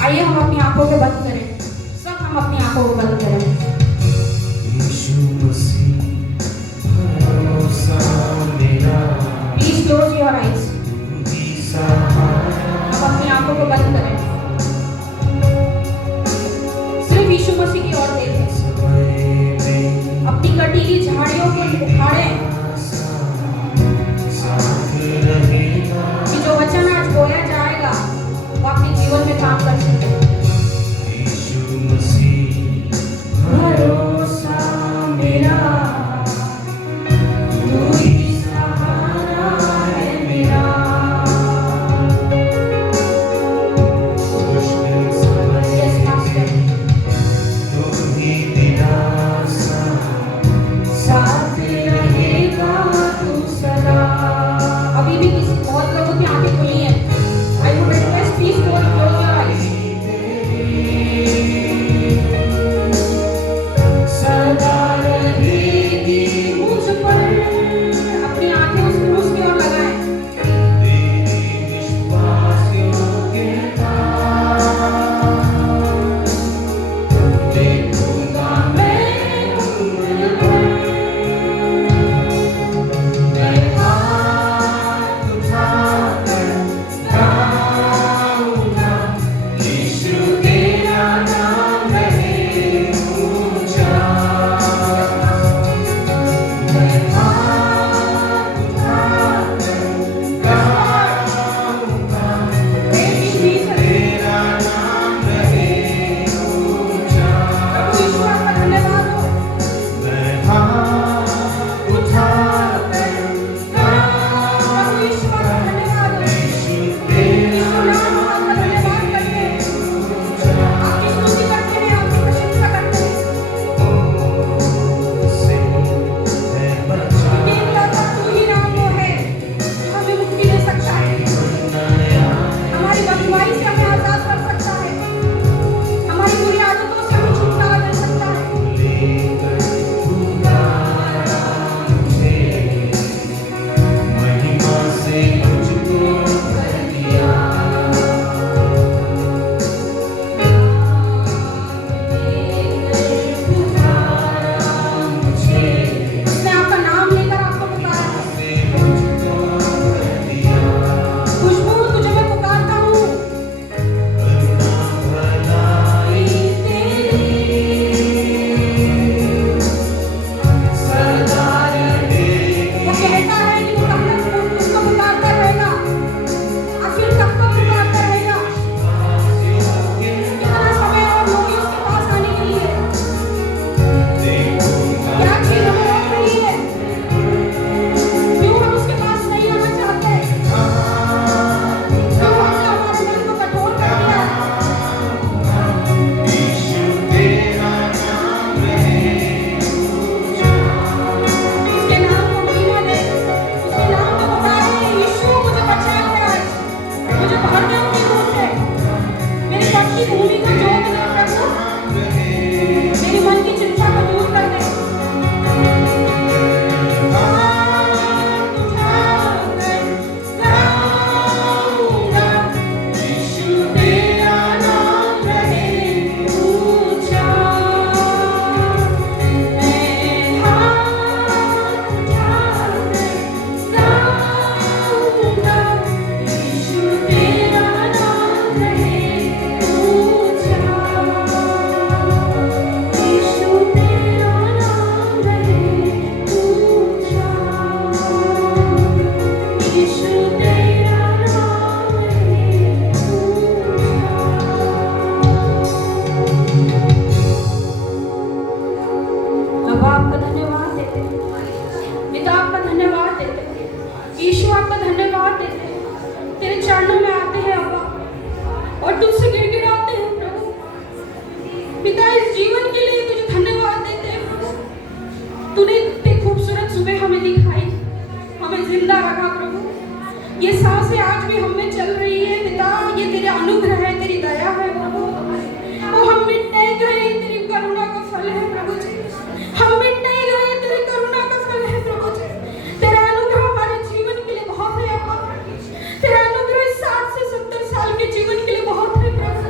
आइए हम अपनी आंखों को बंद करें, सब हम अपनी आंखों को बंद करें। यीशु मसीह भरोसा मेरा, प्लीज क्लोज योर आईज। तू ही सहारा। अब अपनी आंखों को बंद करें, सिर्फ यीशु मसीह की ओर देखें। अपनी कटीली झाड़ियों को उखाड़ें कि जो वचन आज बोया जाएगा वो अपने जीवन में काम कर सके। यीशु मसीह भरोसा मेरा, तू ही सहारा है मेरा। मुश्किल समय में तू ही दिलासा, साथ रहेगा तू सदा। अभी भी किसी बहुत लोगों की आंखें खुली हैं। I would request please close your eyes. सदा रहेगी मुझ पर अपनी आंखें उस क्रूस की ओर लगाएं। तेरी विश्वास योग्यता, देखूंगा मैं उम्र भर। मैं हाथ उठाकर गाऊंगा, यीशु तेरा नाम रहे ऊंचा। मैं हाथ उठाकर गाऊंगा, यीशु तेरा नाम रहे ऊंचा। प्रभु यीशु आपका धन्यवाद हो। मैं हाथ उठाकर प्रभु यीशु आपका धन्यवाद हो। यीशु तेरा नाम आपका धन्यवाद करते हैं, आपकी स्तुति करते हैं, आपकी प्रशंसा करते हैं। से है बचा केवल तू ही नाम वो है जो हमें मुक्ति दे सकता है, नया हमारी बदमाशी से हमें आजाद कर सकता है, हमारी बुरी आदतों से हमें छुटकारा दे सकता है। लेकर पुकारा मुझे, महिमा से मुझको भर दिया। पुकारा मुझे, उसने आपका नाम लेकर आपको पुकारा है। से मुझको भर दिया। खुशबू तुझे मैं पुकारता हूँ, करुणा भलाई तेरी सदा रहेगी। वो कहता है कि तू कब तक उसको पुकारता रहेगा, आखिर कब तक पुकारता रहेगा। कितना समय और लोग उसके पास आने के लिए, क्या चीज हमें रोक रही है, क्यों हम उसके पास नहीं आना चाहते, क्यों हमने हमारे मन को कठोर कर दिया। यीशु तेरा नाम रहे ऊंचा। उसके नाम को महिमा दे, उसके नाम को पुकारे। यीशु मुझे बचा ले आज, मुझे भर दे अपनी रूह से, मेरी कच्ची भूमि को जोत दे प्रभु, मेरी मन की चिंता को दूर कर दे। हाथ उठाकर गाऊंगा, यीशु तेरा नाम रहे ऊंचा। मैं हाथ उठाकर गाऊंगा, यीशु तेरा नाम रहे ऊंचा। यीशु तेरा नाम रहे ऊंचा। यीशु तेरा नाम रहे ऊंचा। अब आपका धन्यवाद देते हैं, पिता आपका धन्यवाद देते हैं, यीशु आपका धन्यवाद देते हैं। तेरे चरणों में आते हैं अब्बा और तुझसे गिड़गिड़ाते हैं प्रभु। पिता इस जीवन के लिए तुझे धन्यवाद देते हैं प्रभु। तूने इतनी खूबसूरत सुबह हमें दिखाई, हमें जिंदा रखा प्रभु। ये सांसें आज भी हम में चल रही है पिता, ये तेरे अनुग्रह है, तेरी दया है प्रभु। वो हम मिट नहीं गए, तेरी करुणा का फल है प्रभु जी। हम मिट नहीं गए, तेरी करुणा का फल है प्रभु जी। तेरा अनुग्रह हमारे जीवन के लिए बहुत है अब्बा। तेरा अनुग्रह 60 से 70 साल के जीवन के लिए बहुत है प्रभु।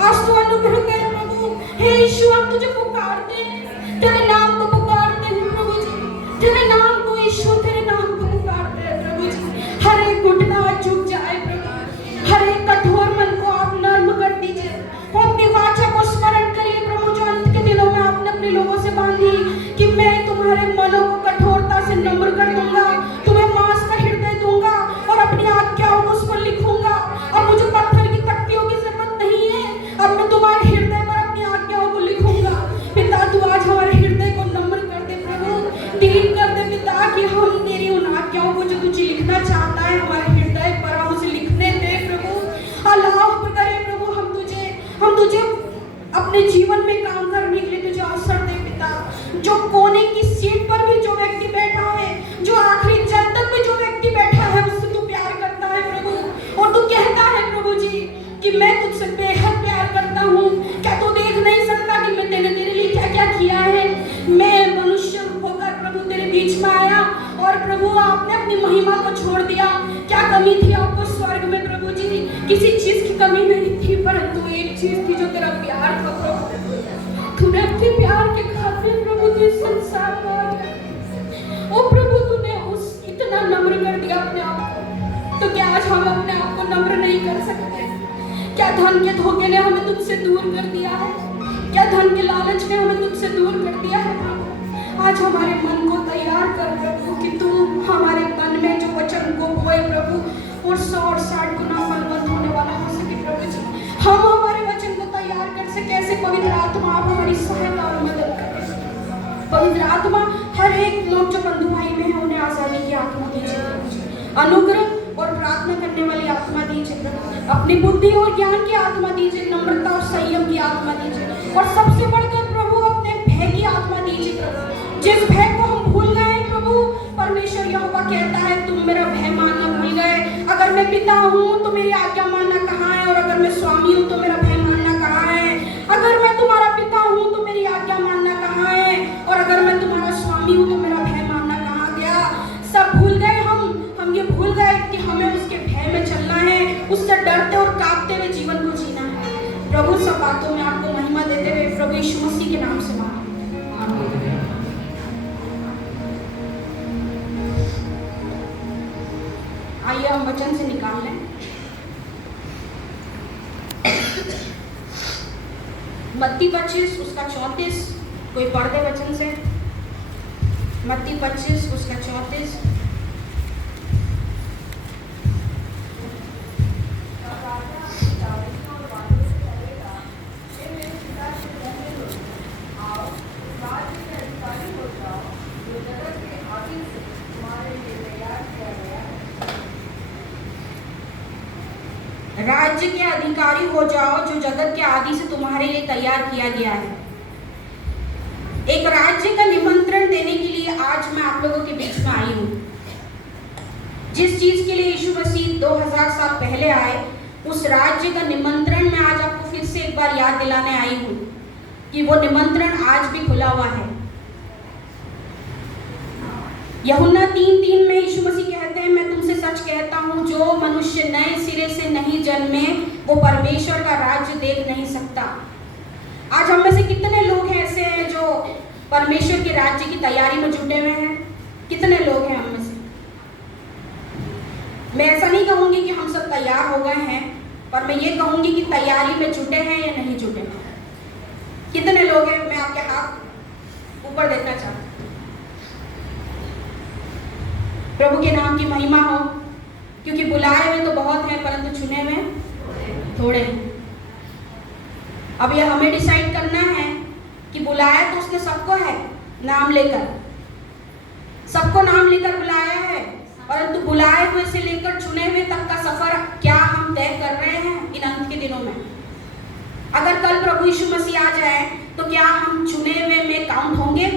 आज तो अनुग्रह कर प्रभु। हे यीशु, हम तुझे पुकारते हैं, तेरे नाम को पुकारते हैं प्रभु जी, तेरे नाम को यीशु, तेरे नाम को पुकारते हैं प्रभु जी। हर एक घुटना झुक जाए प्रभु, हर एक कठोर मन को आप नर्म कर दीजिए। वो अपनी वाचा को स्मरण करिए प्रभु, जो अंत के दिनों में आपने अपने लोगों से बांधी कि मैं तुम्हारे मनों को कठोरता से नम्र कर दूंगा, तुम्हें मांस का हृदय दूंगा और अपनी आज्ञाओं को उस पर लिखूंगा। अब मुझे पत्थर की तख्तियों की जरूरत नहीं है, अब मैं तुम्हारे हृदय पर अपनी आज्ञाओं को लिखूंगा। पिता, तू आज हमारे हृदय को नम्र कर दे प्रभु, दीन कर दे पिता, कि हम तेरी उन आज्ञाओं को जो तुझे लिखना चाहता है हमारे हृदय पर हम उसे लिखने दे प्रभु। अल्लाह करे प्रभु, हम तुझे अपने जीवन में काम करने के लिए तुझे अवसर दे पिता। जो कोने की सीट पर भी जो व्यक्ति बैठा है, जो आखिरी जल तक भी जो व्यक्ति बैठा है, उससे तू प्यार करता है प्रभु, और तू कहता है प्रभु जी कि मैं तुझसे बेहद प्यार करता हूँ। क्या तू देख नहीं सकता कि मैं तेरे लिए क्या क्या किया है? मैं मनुष्य होकर प्रभु तेरे बीच में आया और प्रभु आपने अपनी महिमा को छोड़ दिया। क्या कमी थी आपको स्वर्ग में प्रभु जी? किसी चीज की कमी नहीं थी, परंतु एक चीज थी, जो तेरा प्यार था प्रभु। तूने अपने प्यार के खातिर प्रभु तू इस संसार में आ गया। ओ प्रभु, तूने उस इतना नम्र कर दिया अपने आप को, तो क्या आज हम अपने आप को नम्र नहीं कर सकते? क्या धन के धोखे ने हमें तुझसे दूर कर दिया है? क्या धन के लालच ने हमें तुझसे दूर कर दिया है प्रभु? आज हमारे मन को तैयार कर प्रभु, कि तू हमारे मन में जो वचन को बोए प्रभु, और 100 और 60 गुना फलवंत होने वाला हो सके प्रभु जी। हम हमारे वचन को तैयार कर सके, ऐसे पवित्र आत्मा आप हमारी सहायता और मदद करें। पवित्र आत्मा हर एक लोग जो बंधु भाई में है उन्हें आजादी की आत्मा दीजिए प्रभु जी, अनुग्रह और प्रार्थना करने वाली आत्मा दीजिए प्रभु, अपनी बुद्धि और ज्ञान की आत्मा दीजिए, नम्रता और संयम की आत्मा दीजिए, और सबसे बढ़कर प्रभु अपने भय की आत्मा दीजिए प्रभु। जिस भय को हम भूल गए प्रभु, परमेश्वर यहोवा कहता है तुम मेरा भय मानना भूल गए। अगर मैं पिता हूँ तो मेरी आज्ञा मानना कहाँ है, और अगर मैं स्वामी हूँ तो मेरा भय मानना कहाँ है? अगर मैं तुम्हारा पिता हूँ तो मेरी आज्ञा मानना कहाँ है, और अगर मैं तुम्हारा स्वामी हूँ तो मेरा भय मानना कहाँ गया? सब भूल गए हम ये भूल गए कि हमें उसके भय में चलना है, उससे डरते और कांपते हुए जीवन को जीना है प्रभु। सब बातों में आपको महिमा देते हुए प्रभु यीशु मसीह के नाम से मांगते हैं। आइए हम वचन से निकाल लें। मत्ती 25 उसका 34, कोई पढ़ दे वचन से। मत्ती 25 उसका 34। राज्य के अधिकारी हो जाओ जो जगत के आदि से तुम्हारे लिए तैयार किया गया है। एक राज्य का निमंत्रण देने के लिए आज मैं आप लोगों के बीच में आई हूँ। जिस चीज के लिए यीशु मसीह 2000 साल पहले आए, उस राज्य का निमंत्रण मैं आज आपको फिर से एक बार याद दिलाने आई हूँ कि वो निमंत्रण आज भी खुला हुआ है। यूहन्ना 3:3 में यीशु मसीह कहते हैं, मैं तुमसे सच कहता हूँ, जो मनुष्य नए सिरे से नहीं जन्मे वो परमेश्वर का राज्य देख नहीं सकता। आज हम में से कितने लोग हैं ऐसे हैं जो परमेश्वर के राज्य की तैयारी में जुटे हुए हैं? कितने लोग हैं हम में से? मैं ऐसा नहीं कहूँगी कि हम सब तैयार हो गए हैं, पर मैं ये कहूँगी कि तैयारी में जुटे हैं या नहीं जुटे हैं। कितने लोग हैं? मैं आपके हाथ ऊपर देखना चाहती हूँ। प्रभु के नाम की महिमा हो, क्योंकि बुलाए हुए तो बहुत हैं परंतु चुने हुए थोड़े हैं। अब यह हमें डिसाइड करना है कि बुलाया तो उसने सबको है, नाम लेकर, सबको नाम लेकर बुलाया है, परंतु बुलाए हुए से लेकर चुने हुए तक का सफर क्या हम तय कर रहे हैं इन अंत के दिनों में? अगर कल प्रभु यीशु मसीह आ जाए तो क्या हम चुने हुए में काउंट होंगे?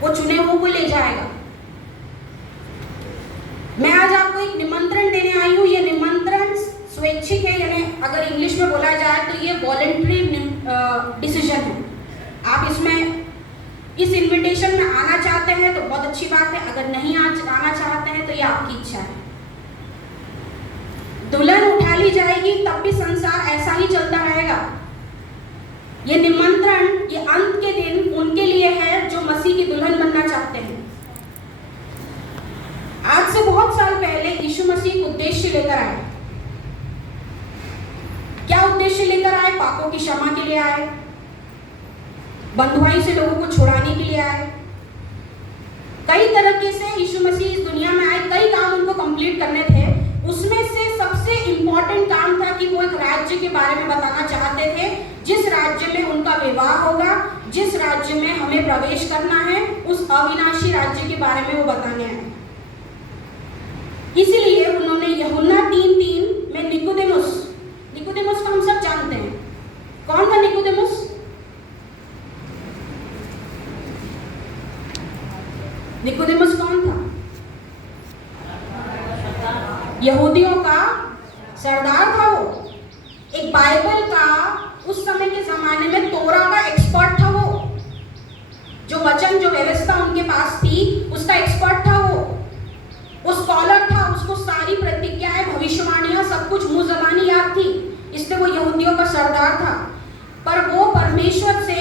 वो चुने हुए को ले जाएगा। मैं आज आपको एक निमंत्रण देने आई हूँ। ये निमंत्रण स्वैच्छिक है, यानी अगर इंग्लिश में बोला जाए तो ये वॉलंटरी डिसीजन है। आप इसमें इस इनविटेशन में आना चाहते हैं तो बहुत अच्छी बात है, अगर नहीं आना चाहते हैं तो ये आपकी इच्छा है। दुल्हन उठा भी जाएगी तब भी संसार ऐसा ही चलता रहेगा। ये निमंत्रण, ये अंत के दिन उनके लिए है जो मसीह की दुल्हन बनना चाहते हैं। आज से बहुत साल पहले यीशु मसीह एक उद्देश्य लेकर आए। क्या उद्देश्य लेकर आए? पापों की क्षमा के लिए आए, बंधुआई से लोगों को छुड़ाने के लिए आए। कई तरीके से यीशु मसीह इस दुनिया में आए, कई काम उनको कंप्लीट करने थे। उसमें से सबसे इंपॉर्टेंट काम था कि वो एक राज्य के बारे में बताना चाहते थे, जिस राज्य में उनका विवाह होगा, जिस राज्य में हमें प्रवेश करना है, उस अविनाशी राज्य के बारे में वो बताने आए। इसीलिए उन्होंने यूहन्ना 3:3 में निकोदेमुस को हम सब जानते हैं। कौन था निकोदेमुस? निकोदेमुस कौन था? यहूदियों का सरदार था। वो एक बाइबल का, उस समय के जमाने में तोरा का एक्सपर्ट था। वो जो वचन, जो व्यवस्था उनके पास थी, उसका एक्सपर्ट था। वो स्कॉलर था। उसको सारी प्रतिज्ञाएं, भविष्यवाणियां, सब कुछ मुंह जबानी याद थी, इसलिए वो यहूदियों का सरदार था। पर वो परमेश्वर से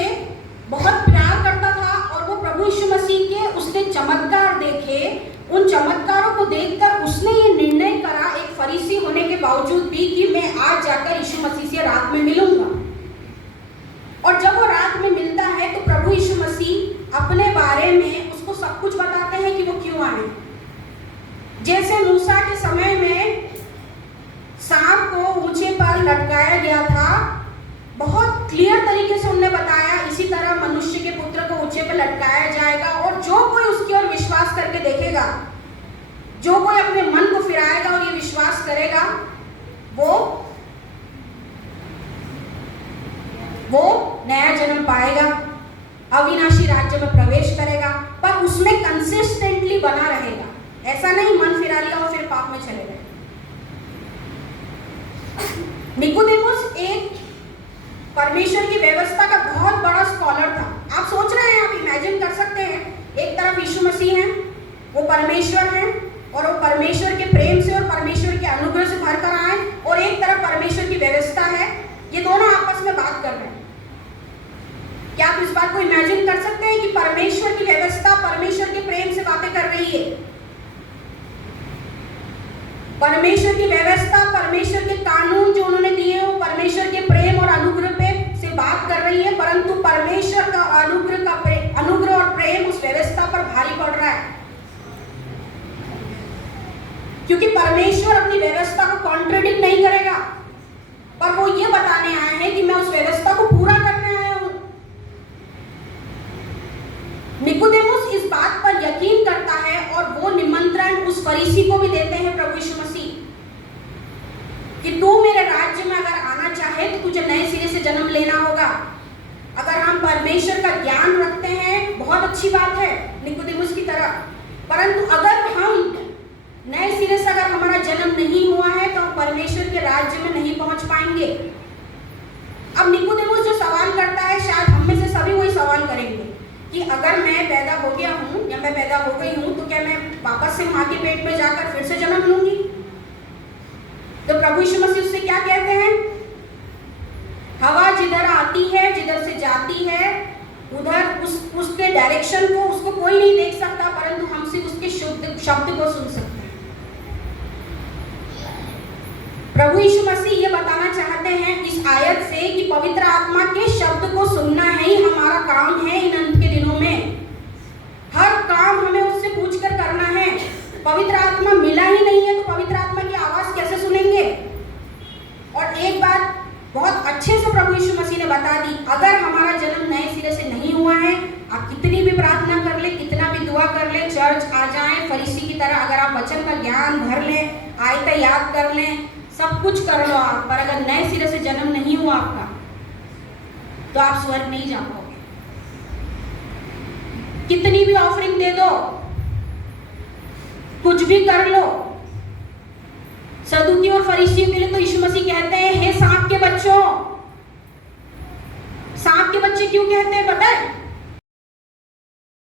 बहुत प्यार करता था और वो प्रभु यीशु मसीह के उसने चमत्कार देखे। उन चमत्कारों को देखकर उसने ये निर्णय करा, एक फरीसी होने के बावजूद भी, कि मैं आज जाकर यीशु मसीह से रात में मिलूंगा। और जब वो रात में मिलता है तो प्रभु यीशु मसीह अपने बारे में उसको सब कुछ बताते हैं कि वो क्यों आए। जैसे मूसा के समय में सांप को ऊंचे पर लटकाया गया था, बहुत क्लियर तरीके से उन्होंने बताया, इसी तरह मनुष्य के पुत्र को ऊंचे पर लटकाया जाएगा और जो कोई उसकी ओर विश्वास करके देखेगा, जो कोई अपने मन को फिराएगा और ये विश्वास करेगा, वो नया जन्म पाएगा, अविनाशी राज्य में प्रवेश करेगा, पर उसमें कंसिस्टेंटली बना रहेगा। ऐसा नहीं मन फिरा लिया और फिर पाप में चले गए। निकोदेमुस एक परमेश्वर की व्यवस्था का बहुत बड़ा स्कॉलर था। आप सोच रहे हैं, आप इमेजिन कर सकते हैं, एक तरफ यीशु मसीह हैं, वो परमेश्वर हैं और वो परमेश्वर के प्रेम से और परमेश्वर के अनुग्रह से भरकर आए, और एक तरफ परमेश्वर की व्यवस्था है। ये दोनों आपस में बात कर रहे हैं। क्या आप इस बात को इमेजिन कर सकते हैं कि परमेश्वर की व्यवस्था परमेश्वर के प्रेम से बातें कर रही है? परमेश्वर की व्यवस्था, परमेश्वर के कानून जो उन्होंने दिए, वो परमेश्वर के प्रेम और अनुग्रह पे से बात कर रही है, परंतु परमेश्वर का अनुग्रह और प्रेम उस व्यवस्था पर भारी पड़ रहा है, क्योंकि परमेश्वर अपनी व्यवस्था को कॉन्ट्रडिक्ट नहीं करेगा, पर वो ये बताने आए हैं कि मैं उस व्यवस्था को पूरा करने आया हूं। निकोदेमुस इस बात पर यकीन करता है और वो निमंत्रण उस फरीसी को भी देते हैं प्रभु यीशु मसीह, कि तू मेरे राज्य में अगर आना चाहे तो तुझे नए सिरे से जन्म लेना होगा। अगर हम परमेश्वर का ज्ञान रखते हैं, बहुत अच्छी बात है निकोदेमुस की तरह, परंतु अगर हम नए सिरे से अगर हमारा जन्म नहीं हुआ है तो हम परमेश्वर के राज्य में नहीं पहुंच पाएंगे। अब निकोदेमुस जो सवाल करता है, शायद हम में से सभी वही सवाल करेंगे कि अगर मैं पैदा हो गया हूं या मैं पैदा हो गई हूं तो क्या मैं वापस से मां के पेट में जाकर फिर से जन्म लूंगी? तो प्रभु यीशु मसीह उससे क्या कहते हैं? हवा जिधर आती है, जिधर से जाती है, उधर उसके डायरेक्शन को उसको कोई नहीं देख सकता, परंतु हम सिर्फ उसके शुद्ध शब्द को सुन सकते हैं। प्रभु यीशु मसीह ये बताना चाहते हैं इस आयत से कि पवित्र आत्मा के शब्द को सुनना ही हमारा काम है। इन अंत के दिनों में हर काम हमें उससे पूछकर करना है। पवित्र आत्मा मिला ही नहीं है तो पवित्र आत्मा की आवाज कैसे सुनेंगे? और एक बात बहुत अच्छे से प्रभु यीशु मसीह ने बता दी, अगर हमारा जन्म नए सिरे से नहीं हुआ है, आप कितनी भी प्रार्थना कर ले, कितना भी दुआ कर ले, चर्च आ जाएं फरीसी की तरह, अगर आप वचन का ज्ञान भर लें, आयतें याद कर लें, सब कुछ कर लो आप, पर अगर नए सिरे से जन्म नहीं हुआ आपका तो आप स्वर्ग नहीं जा पाओगे। कितनी भी ऑफरिंग दे दो, कुछ भी कर लो, सदूकी और फरीसियों के लिए तो यीशु मसीह कहते हैं, हे सांप के बच्चों। सांप के बच्चे क्यों कहते हैं पता है?